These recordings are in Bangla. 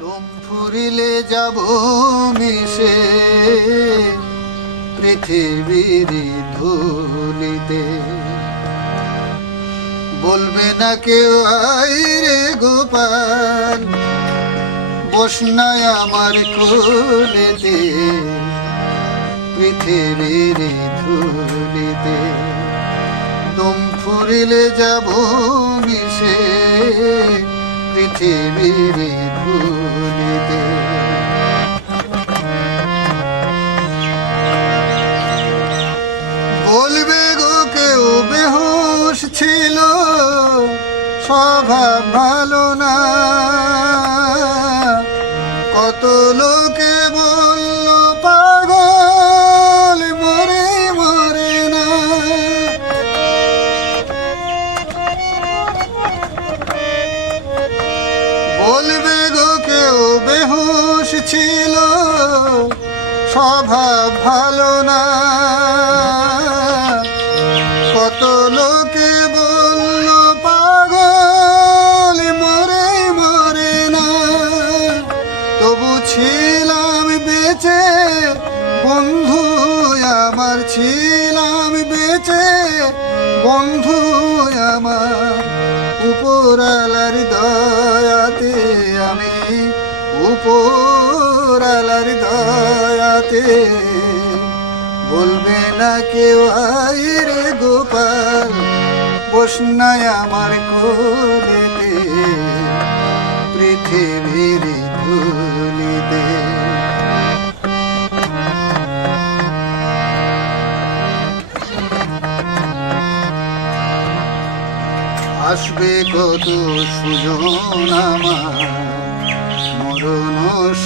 দম ফুরিলে যাব মিশে, পৃথিবীর ধুলিতে। বলবে না কেউ, আই রে গোপাল বসনায় আমার কোলেতে, পৃথিবীর ধুলিতে। দম ফুরিলে যাব মিশে পৃথিবীর ভুলিতে বলবে গো কেউ বেহুশ ছিল স্বভাব ভালো না। কত লোকে বলবে গো কেউ বেহুশ ছিল, স্বভাব ভালো না। কত লোকে বলল, পাগল, মরে মরে না। তবু ছিলাম বেঁচে, বন্ধু আমার ছিলাম বেঁচে, বন্ধু আমার উপরালার আমি উপরালার দয়াতে। বলবে না কেউ রে গোপাল বসনায় আমার কোলেতে। পৃথিবীর ধুলিতে। আসবে কত সুজন আমার। মরণ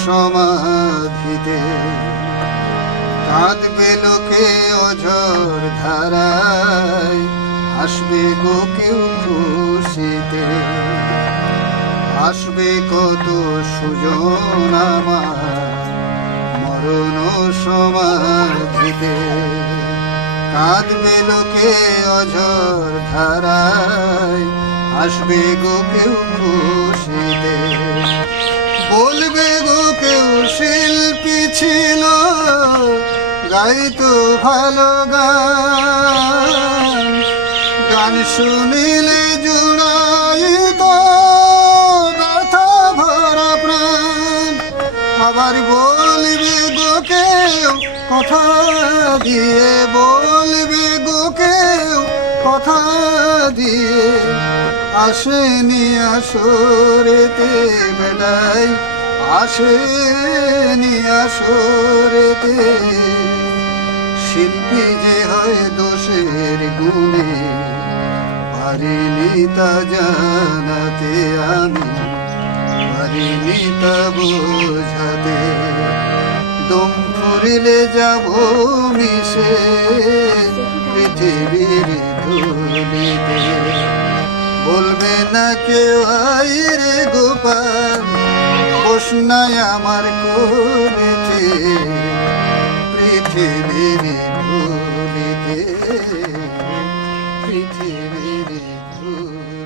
সমাধিতে কাঁদবে লোকে অঝর ধারায়, আসবে গো কেউ খুশিতে আসবে কত সুজন আমার মরণ সমাধিতে। কাঁদবে লোকে অঝর ধারায়, আসবে গো কেউ গাইতো ভালো গান। গান শুনিলে জুড়াইত ব্যথা ভরা প্রাণ। আবার বলবে গোকে কথা দিয়ে বলবে গো কেউ, কথা দিয়ে আসেনি আসরেতে বেলায় আসেনি আসরেতে। শিল্পী যে হয় দোষের গুণে, পারিনি তা জানাতে আমি, পারিনি তা বোঝাতে। দম ফুরিলে যাব মিশে, পৃথিবীর ধুলিতে। বলবে না কেউ রে গোপাল বসনায় আমার কোলেতে। পৃথিবীর ভূমিতে পৃথিবীর ভূমি